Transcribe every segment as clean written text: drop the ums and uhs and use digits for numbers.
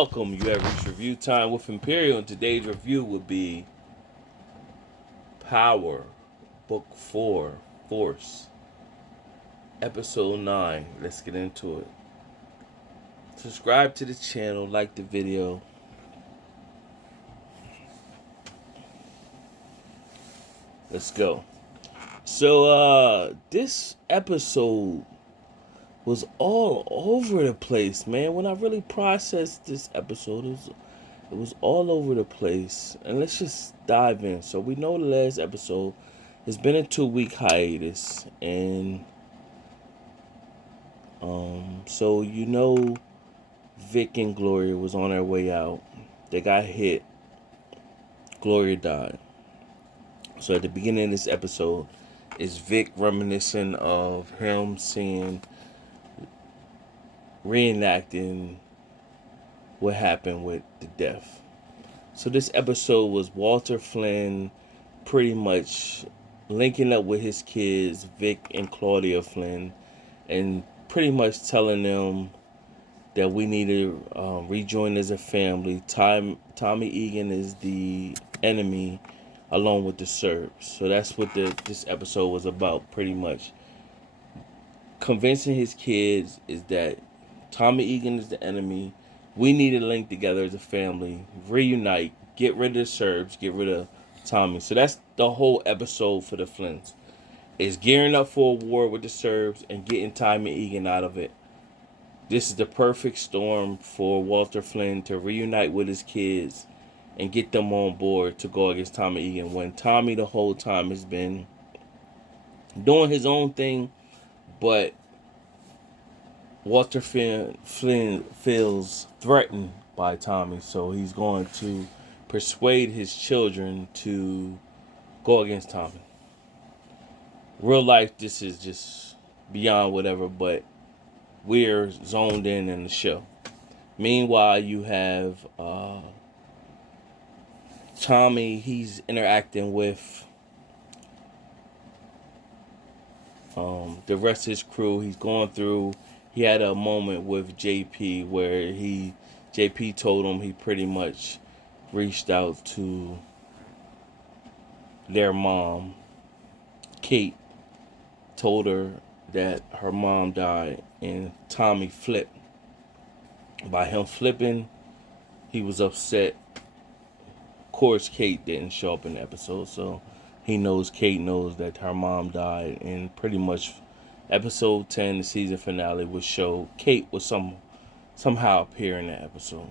Welcome, you have reached review time with Imperial, and today's review will be Power, Book 4, Force, Episode 9. Let's get into it. Subscribe to the channel, like the video. Let's go. This episode was all over the place, man. When I really processed this episode, it was all over the place. And let's just dive in. So we know the last episode has been a 2 week hiatus, and so Vic and Gloria was on their way out. They got hit. Gloria died. So at the beginning of this episode is Vic reminiscing of him seeing, reenacting what happened with the death. So this episode was Walter Flynn pretty much linking up with his kids, Vic and Claudia Flynn, and pretty much telling them that we need to rejoin as a family. Tommy Egan is the enemy, along with the Serbs. So that's what this episode was about, pretty much. Convincing his kids is that Tommy Egan is the enemy. We need to link together as a family, reunite, get rid of the Serbs, get rid of Tommy. So that's the whole episode for the Flynns. Is gearing up for a war with the Serbs and getting Tommy Egan out of it. This is the perfect storm for Walter Flynn to reunite with his kids and get them on board to go against Tommy Egan, when Tommy the whole time has been doing his own thing, but Walter Flynn feels threatened by Tommy, so he's going to persuade his children to go against Tommy. Real life, this is just beyond whatever, but we're zoned in the show. Meanwhile, you have Tommy. He's interacting with the rest of his crew. He's going through. He had a moment with JP where JP told him he pretty much reached out to their mom, Kate, told her that her mom died, and Tommy flipped. By him flipping, he was upset. Of course, Kate didn't show up in the episode, so Kate knows that her mom died, and pretty much episode 10, the season finale, would show Kate would somehow appear in that episode.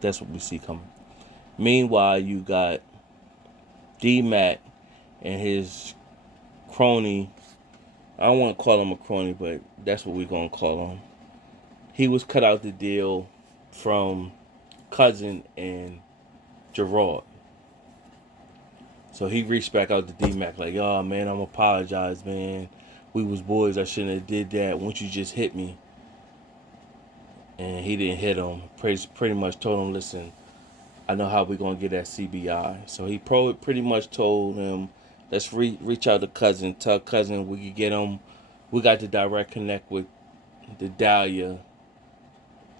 That's what we see coming. Meanwhile, you got D-Mac and his crony. I don't want to call him a crony, but that's what we're going to call him. He was cut out the deal from Cousin and Gerard. So he reached back out to D-Mac like, "Oh, man, I'm apologize, man. We was boys. I shouldn't have did that. Once you just hit me." And he didn't hit him. Pretty much told him, "Listen, I know how we're going to get that CBI." So he pretty much told him, "Let's reach out to Cousin. Tell Cousin we could get him. We got the direct connect with the Dahlia.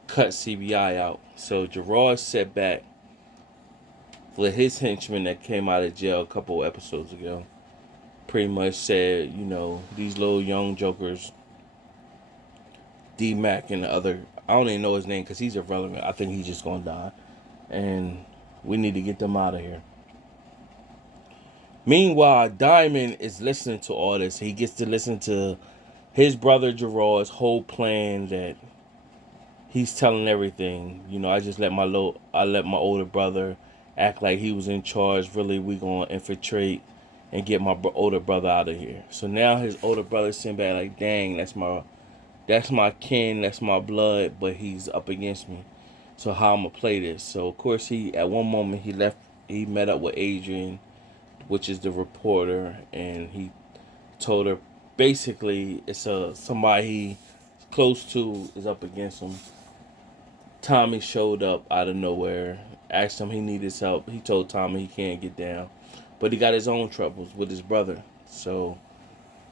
Cut CBI out." So Gerard set back with his henchman that came out of jail a couple episodes ago. Pretty much said, these little young jokers, D-Mac and the other, I don't even know his name because he's irrelevant. I think he's just going to die. And we need to get them out of here. Meanwhile, Diamond is listening to all this. He gets to listen to his brother Gerard's whole plan, that he's telling everything. I let my older brother act like he was in charge. Really, we gonna infiltrate and get my older brother out of here. So now his older brother's sitting back like, "Dang, that's my kin, that's my blood, but he's up against me. So how I'm gonna play this?" So of course at one moment he met up with Adrian, which is the reporter, and he told her basically it's somebody he close to is up against him. Tommy showed up out of nowhere, asked him he needed his help. He told Tommy he can't get down, but he got his own troubles with his brother. So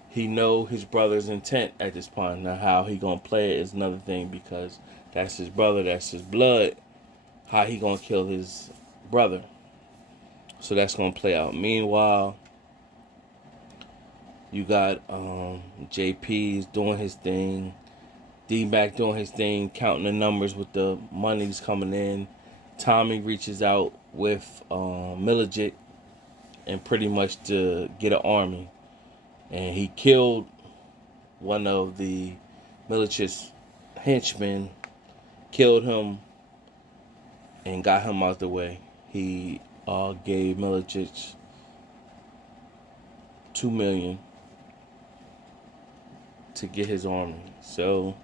he know his brother's intent at this point. Now how he gonna play it is another thing, because that's his brother, that's his blood. how he gonna kill his brother. So that's gonna play out. Meanwhile, you got JP's doing his thing, D-Mac doing his thing, counting the numbers with the money's coming in. Tommy reaches out with Millicent and pretty much to get an army. And he killed one of the Millicent's henchmen, killed him, and got him out the way. He gave Millicent $2 million to get his army. So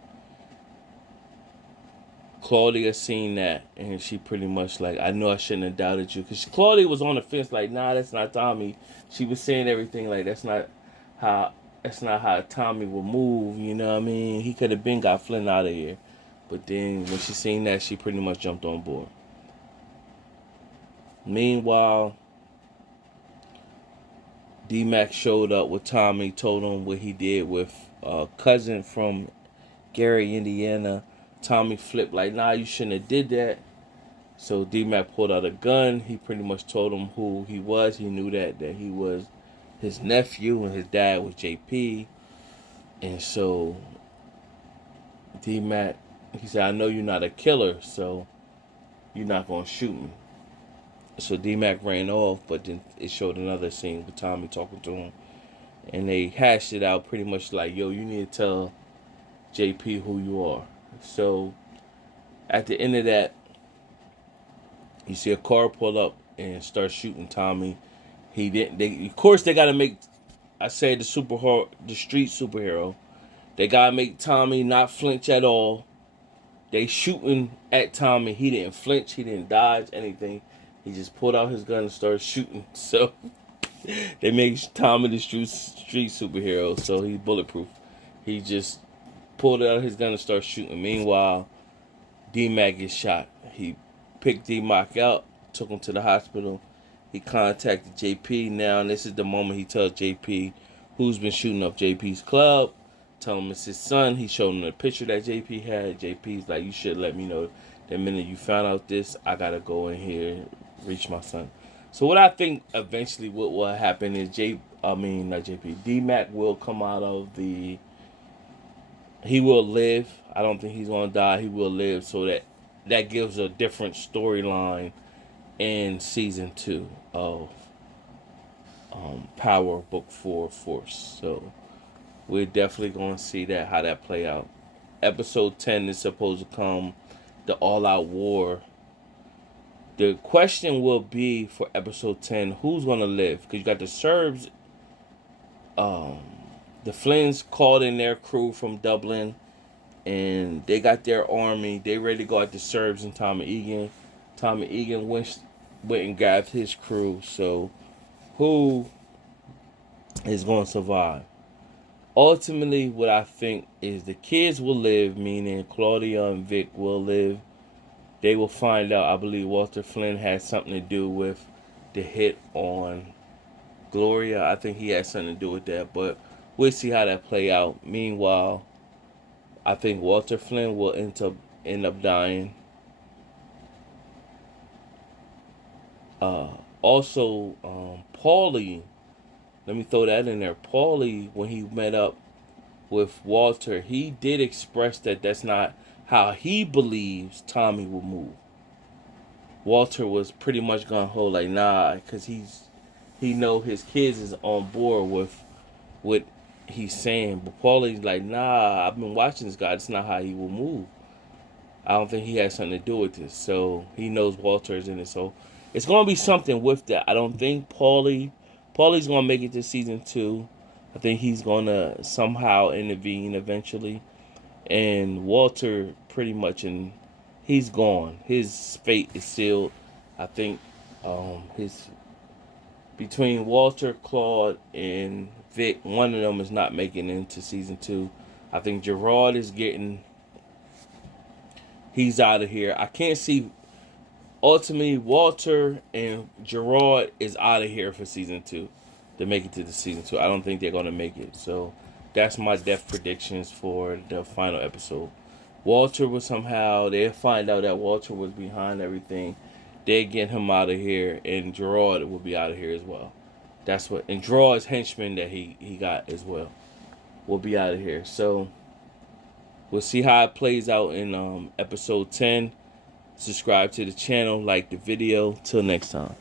Claudia seen that, and she pretty much like, I know I shouldn't have doubted you, because Claudia was on the fence like, nah, that's not Tommy. She was saying everything like, how that's not how Tommy will move. You know what I mean? He could have been got Flynn out of here, but then when she seen that, she pretty much jumped on board. Meanwhile, D-Mac showed up with Tommy, told him what he did with a cousin from Gary, Indiana. Tommy flipped like, nah, you shouldn't have did that. So D-Mac pulled out a gun. He pretty much told him who he was. He knew that he was his nephew and his dad was JP. And so D-Mac, he said, I know you're not a killer, so you're not going to shoot me. So D-Mac ran off, but then it showed another scene with Tommy talking to him. And they hashed it out pretty much like, yo, you need to tell JP who you are. So at the end of that, you see a car pull up and start shooting Tommy. He didn't. Of course, they gotta make. I say the street superhero. They gotta make Tommy not flinch at all. They shooting at Tommy. He didn't flinch. He didn't dodge anything. He just pulled out his gun and started shooting. So they make Tommy the street superhero. So he's bulletproof. He just pulled out his gun and started shooting. Meanwhile, D-Mac gets shot. He picked D-Mac out, took him to the hospital. He contacted JP now, and this is the moment he tells JP who's been shooting up JP's club. Tell him it's his son. He showed him the picture that JP had. JP's like, you should let me know the minute you found out this. I gotta go in here, reach my son. So what I think eventually what will happen is D-Mac will come out of the. He will live. I don't think he's gonna die. He will live, so that gives a different storyline in season 2 of Power Book 4 Force. So we're definitely going to see how that play out. Episode 10 is supposed to come, the all-out war. The question will be for episode 10, who's going to live? Because you got the Serbs, the Flynns called in their crew from Dublin, and they got their army. They ready to go at the Serbs and Tommy Egan. Tommy Egan went and grabbed his crew. So who is going to survive? Ultimately, what I think is the kids will live, meaning Claudia and Vic will live. They will find out. I believe Walter Flynn had something to do with the hit on Gloria. I think he had something to do with that, but we'll see how that play out. Meanwhile, I think Walter Flynn will end up dying. Also, Paulie, let me throw that in there. Paulie, when he met up with Walter, he did express that that's not how he believes Tommy will move. Walter was pretty much gonna hold like, nah, because he know his kids is on board with what he's saying. But Paulie's like, nah, I've been watching this guy. That's not how he will move. I don't think he has something to do with this. So he knows Walter is in it. So it's gonna be something with that. I don't think Paulie's gonna make it to season 2. I think he's gonna somehow intervene eventually. And Walter pretty much, and he's gone. His fate is sealed. I think his between Walter, Claude, and Vic, one of them is not making it into season 2. I think Gerard is he's out of here. I can't see. Ultimately, Walter and Gerard is out of here for season 2 to make it to the season 2. I don't think they're gonna make it. So that's my death predictions for the final episode. Walter was somehow, they'll find out that Walter was behind everything. They get him out of here, and Gerard will be out of here as well. That's what, and Gerard's henchman that he got as well will be out of here. So we'll see how it plays out in episode 10. Subscribe to the channel, like the video. Till next time.